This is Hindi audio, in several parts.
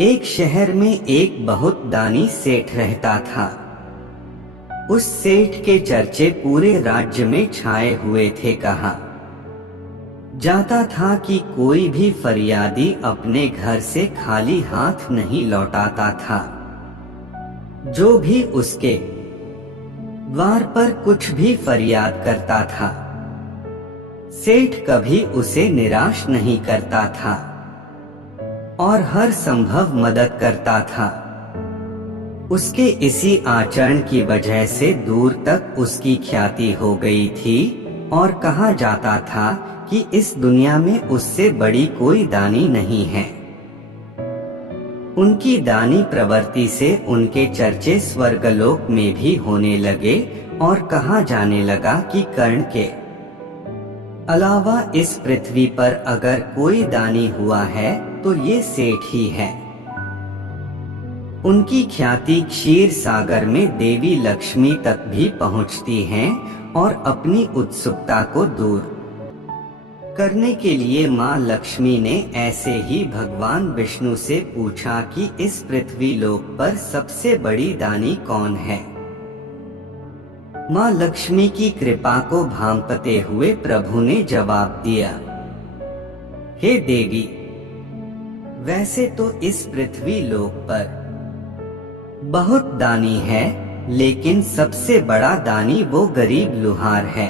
एक शहर में एक बहुत दानी सेठ रहता था। उस सेठ के चर्चे पूरे राज्य में छाए हुए थे। कहा जाता था कि कोई भी फरियादी अपने घर से खाली हाथ नहीं लौटाता था। जो भी उसके द्वार पर कुछ भी फरियाद करता था, सेठ कभी उसे निराश नहीं करता था और हर संभव मदद करता था। उसके इसी आचरण की वजह से दूर तक उसकी ख्याति हो गई थी और कहा जाता था कि इस दुनिया में उससे बड़ी कोई दानी नहीं है। उनकी दानी प्रवृत्ति से उनके चर्चे स्वर्गलोक में भी होने लगे और कहा जाने लगा कि कर्ण के अलावा इस पृथ्वी पर अगर कोई दानी हुआ है तो ये सेठ ही है। उनकी ख्याति क्षीर सागर में देवी लक्ष्मी तक भी पहुंचती है और अपनी उत्सुकता को दूर करने के लिए माँ लक्ष्मी ने ऐसे ही भगवान विष्णु से पूछा कि इस पृथ्वी लोक पर सबसे बड़ी दानी कौन है। माँ लक्ष्मी की कृपा को भांपते हुए प्रभु ने जवाब दिया, हे देवी, वैसे तो इस पृथ्वी लोक पर बहुत दानी है, लेकिन सबसे बड़ा दानी वो गरीब लुहार है।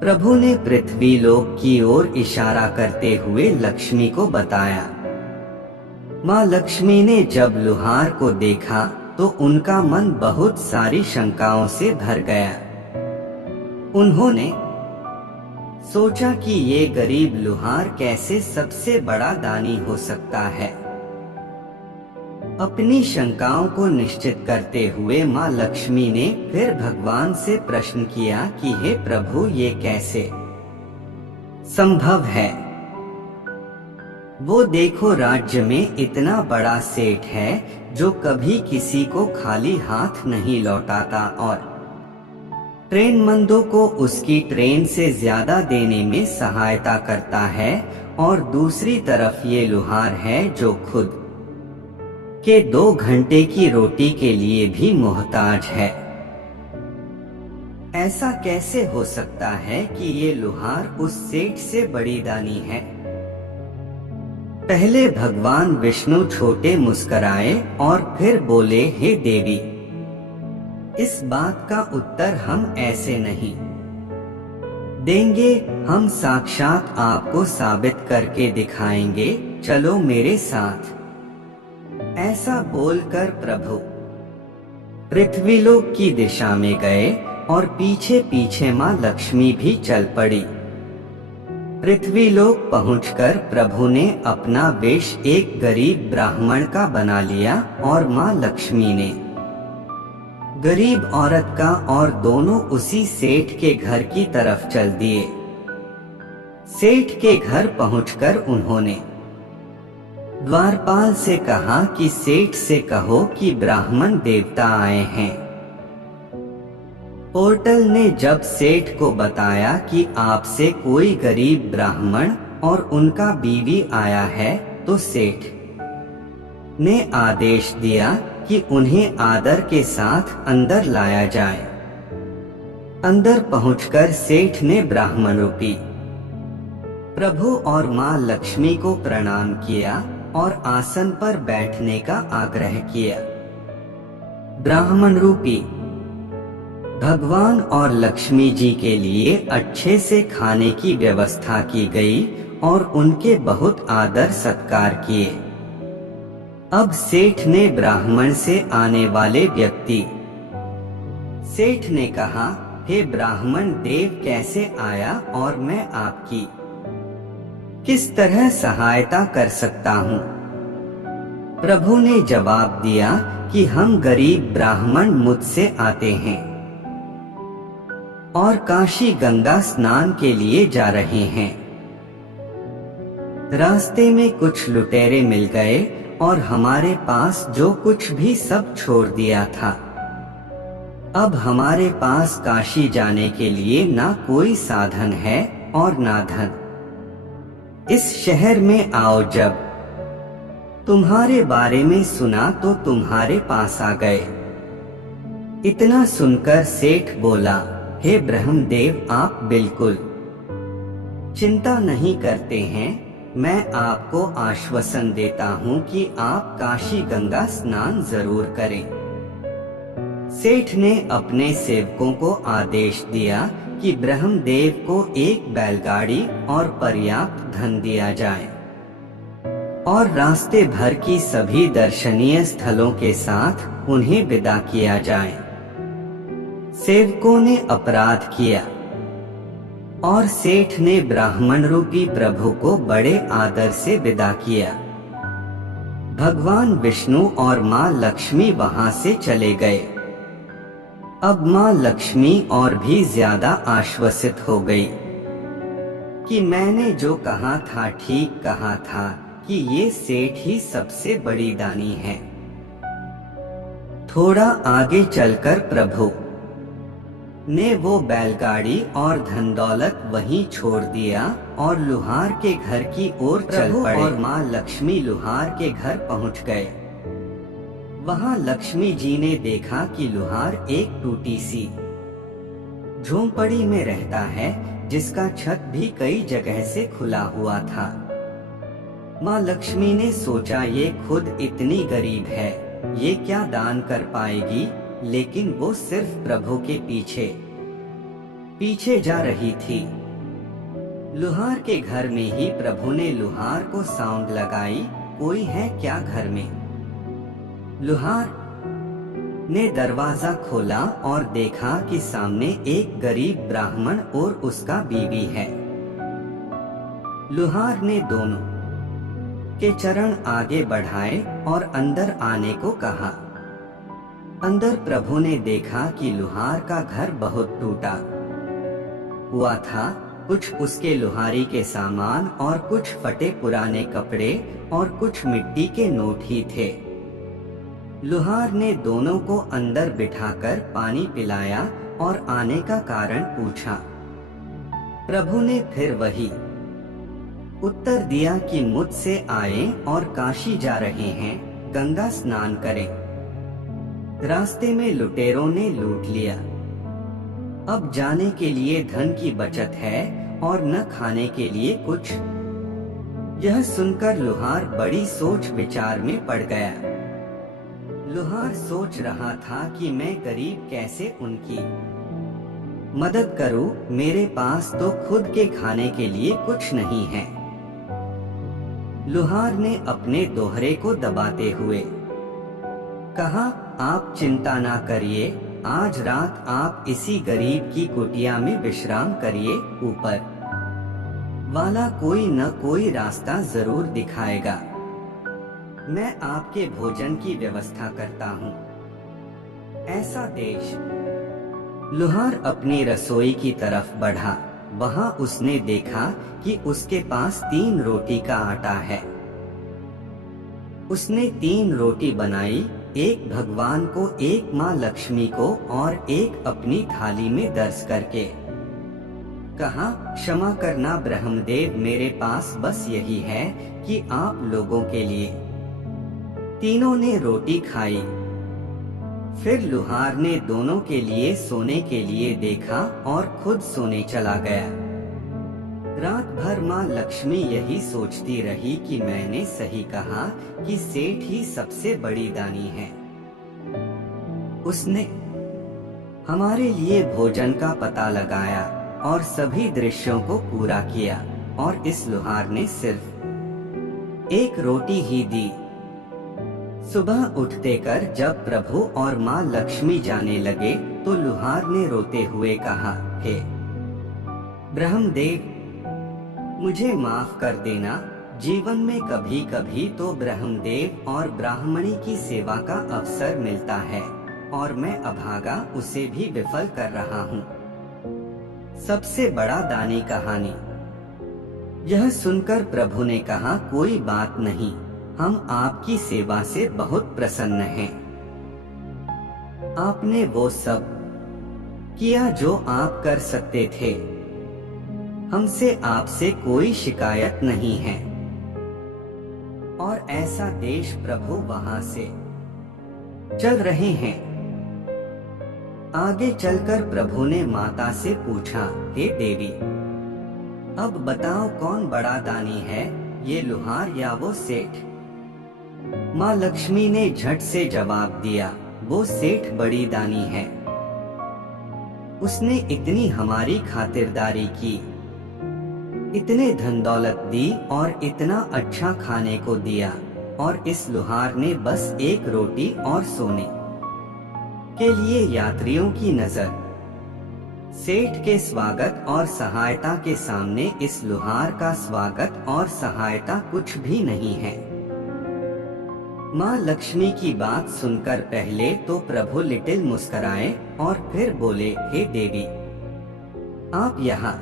प्रभु ने पृथ्वी लोक की ओर इशारा करते हुए लक्ष्मी को बताया। माँ लक्ष्मी ने जब लुहार को देखा तो उनका मन बहुत सारी शंकाओं से भर गया। उन्होंने सोचा कि ये गरीब लुहार कैसे सबसे बड़ा दानी हो सकता है। अपनी शंकाओं को निश्चित करते हुए माँ लक्ष्मी ने फिर भगवान से प्रश्न किया कि हे प्रभु, ये कैसे संभव है। वो देखो, राज्य में इतना बड़ा सेठ है जो कभी किसी को खाली हाथ नहीं लौटाता और ट्रेन मंदों को उसकी ट्रेन से ज्यादा देने में सहायता करता है, और दूसरी तरफ ये लुहार है जो खुद के 2 घंटे की रोटी के लिए भी मोहताज है। ऐसा कैसे हो सकता है कि ये लुहार उस सेठ से बड़ी दानी है। पहले भगवान विष्णु छोटे मुस्कुराए और फिर बोले, हे देवी, इस बात का उत्तर हम ऐसे नहीं देंगे, हम साक्षात आपको साबित करके दिखाएंगे, चलो मेरे साथ। ऐसा बोलकर प्रभु पृथ्वीलोक की दिशा में गए और पीछे पीछे माँ लक्ष्मी भी चल पड़ी। पृथ्वीलोक पहुंचकर प्रभु ने अपना वेश एक गरीब ब्राह्मण का बना लिया और माँ लक्ष्मी ने गरीब औरत का, और दोनों उसी सेठ के घर की तरफ चल दिए। सेठ के घर पहुंचकर उन्होंने द्वारपाल से कहा कि सेठ से कहो कि ब्राह्मण देवता आए हैं। पोर्टल ने जब सेठ को बताया कि आपसे कोई गरीब ब्राह्मण और उनका बीवी आया है, तो सेठ ने आदेश दिया कि उन्हें आदर के साथ अंदर लाया जाए। अंदर पहुंचकर सेठ ने ब्राह्मण रूपी प्रभु और माँ लक्ष्मी को प्रणाम किया और आसन पर बैठने का आग्रह किया। ब्राह्मण रूपी भगवान और लक्ष्मी जी के लिए अच्छे से खाने की व्यवस्था की गई और उनके बहुत आदर सत्कार किए। अब सेठ ने ब्राह्मण से आने वाले व्यक्ति सेठ ने कहा, हे ब्राह्मण देव, कैसे आया और मैं आपकी किस तरह सहायता कर सकता हूँ। प्रभु ने जवाब दिया कि हम गरीब ब्राह्मण मुझसे आते हैं और काशी गंगा स्नान के लिए जा रहे हैं। रास्ते में कुछ लुटेरे मिल गए और हमारे पास जो कुछ भी सब छोड़ दिया था। अब हमारे पास काशी जाने के लिए ना कोई साधन है और ना धन। इस शहर में आओ, जब तुम्हारे बारे में सुना तो तुम्हारे पास आ गए। इतना सुनकर सेठ बोला, हे ब्रह्मदेव, आप बिल्कुल चिंता नहीं करते हैं। मैं आपको आश्वासन देता हूँ कि आप काशी गंगा स्नान जरूर करें। सेठ ने अपने सेवकों को आदेश दिया कि ब्रह्मदेव को एक बैलगाड़ी और पर्याप्त धन दिया जाए और रास्ते भर की सभी दर्शनीय स्थलों के साथ उन्हें विदा किया जाए। सेवकों ने अपराध किया और सेठ ने ब्राह्मण रूपी प्रभु को बड़े आदर से विदा किया। भगवान विष्णु और माँ लक्ष्मी वहां से चले गए। अब माँ लक्ष्मी और भी ज्यादा आश्वसित हो गई कि मैंने जो कहा था ठीक कहा था कि ये सेठ ही सबसे बड़ी दानी है। थोड़ा आगे चलकर प्रभु ने वो बैलगाड़ी और धन दौलत वहीं छोड़ दिया और लुहार के घर की ओर चल पड़े। और माँ लक्ष्मी लुहार के घर पहुंच गए। वहां लक्ष्मी जी ने देखा कि लुहार एक टूटी सी झोंपड़ी में रहता है, जिसका छत भी कई जगह से खुला हुआ था। माँ लक्ष्मी ने सोचा, ये खुद इतनी गरीब है, ये क्या दान कर पाएगी, लेकिन वो सिर्फ प्रभु के पीछे जा रही थी। लुहार के घर में ही प्रभु ने लुहार को साउंड लगाई, कोई है क्या घर में? लुहार ने दरवाजा खोला और देखा कि सामने एक गरीब ब्राह्मण और उसका बीवी है। लुहार ने दोनों के चरण आगे बढ़ाए और अंदर आने को कहा। अंदर प्रभु ने देखा कि लुहार का घर बहुत टूटा हुआ था। कुछ उसके लुहारी के सामान और कुछ फटे पुराने कपड़े और कुछ मिट्टी के नोट ही थे। लुहार ने दोनों को अंदर बिठाकर पानी पिलाया और आने का कारण पूछा। प्रभु ने फिर वही उत्तर दिया कि मुझसे आए और काशी जा रहे हैं, गंगा स्नान करें। रास्ते में लुटेरों ने लूट लिया। अब जाने के लिए धन की बचत है और न खाने के लिए कुछ। यह सुनकर लुहार बड़ी सोच विचार में पड़ गया। लुहार सोच रहा था कि मैं गरीब कैसे उनकी मदद करूं, मेरे पास तो खुद के खाने के लिए कुछ नहीं है। लुहार ने अपने दोहरे को दबाते हुए कहा, आप चिंता ना करिए, आज रात आप इसी गरीब की कुटिया में विश्राम करिए, ऊपर वाला कोई न कोई रास्ता जरूर दिखाएगा। मैं आपके भोजन की व्यवस्था करता हूँ। ऐसा देश। लुहार अपनी रसोई की तरफ बढ़ा। वहां उसने देखा कि उसके पास 3 रोटी का आटा है। उसने 3 रोटी बनाई, एक भगवान को, एक माँ लक्ष्मी को और एक अपनी थाली में दर्ज करके कहा, क्षमा करना ब्रह्मदेव, मेरे पास बस यही है कि आप लोगों के लिए। तीनों ने रोटी खाई। फिर लुहार ने दोनों के लिए सोने के लिए देखा और खुद सोने चला गया। रात भर माँ लक्ष्मी यही सोचती रही कि मैंने सही कहा कि सेठ ही सबसे बड़ी दानी है। उसने हमारे लिए भोजन का पता लगाया और सभी दृश्यों को पूरा किया और इस लुहार ने सिर्फ एक रोटी ही दी। सुबह उठते कर जब प्रभु और माँ लक्ष्मी जाने लगे तो लुहार ने रोते हुए कहा, हे ब्रह्मदेव, मुझे माफ कर देना। जीवन में कभी कभी तो ब्रह्मदेव और ब्राह्मणी की सेवा का अवसर मिलता है और मैं अभागा उसे भी विफल कर रहा हूँ। सबसे बड़ा दानी कहानी। यह सुनकर प्रभु ने कहा, कोई बात नहीं, हम आपकी सेवा से बहुत प्रसन्न हैं। आपने वो सब किया जो आप कर सकते थे। हमसे आपसे कोई शिकायत नहीं है और ऐसा देश प्रभु वहां से चल रहे हैं। आगे चलकर प्रभु ने माता से पूछा, हे देवी, अब बताओ कौन बड़ा दानी है, ये लुहार या वो सेठ? माँ लक्ष्मी ने झट से जवाब दिया, वो सेठ बड़ी दानी है। उसने इतनी हमारी खातिरदारी की, इतने धन दौलत दी और इतना अच्छा खाने को दिया, और इस लुहार ने बस एक रोटी और सोने के लिए यात्रियों की नजर। सेठ के स्वागत और सहायता के सामने इस लुहार का स्वागत और सहायता कुछ भी नहीं है। माँ लक्ष्मी की बात सुनकर पहले तो प्रभु लिटिल मुस्कुराए और फिर बोले, हे देवी, आप यहाँ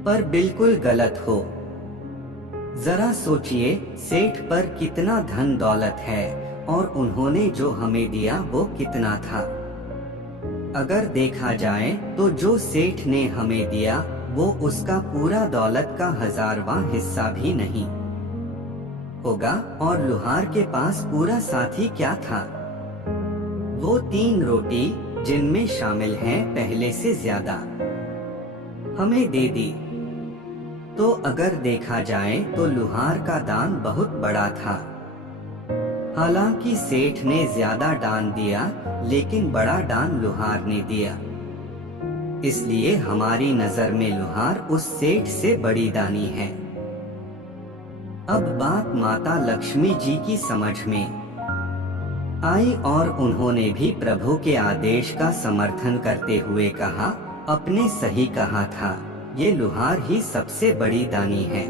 पर बिल्कुल गलत हो। जरा सोचिए, सेठ पर कितना धन दौलत है और उन्होंने जो हमें दिया वो कितना था। अगर देखा जाए तो जो सेठ ने हमें दिया वो उसका पूरा दौलत का 1000वां हिस्सा भी नहीं होगा। और लुहार के पास पूरा साथी क्या था? वो 3 रोटी, जिनमें शामिल हैं पहले से ज्यादा, हमें दे दी। तो अगर देखा जाए तो लुहार का दान बहुत बड़ा था। हालांकि सेठ ने ज्यादा दान दिया, लेकिन बड़ा दान लुहार ने दिया। इसलिए हमारी नजर में लुहार उस सेठ से बड़ी दानी है। अब बात माता लक्ष्मी जी की समझ में आई और उन्होंने भी प्रभु के आदेश का समर्थन करते हुए कहा, अपने सही कहा था, ये लुहार ही सबसे बड़ी दानी है।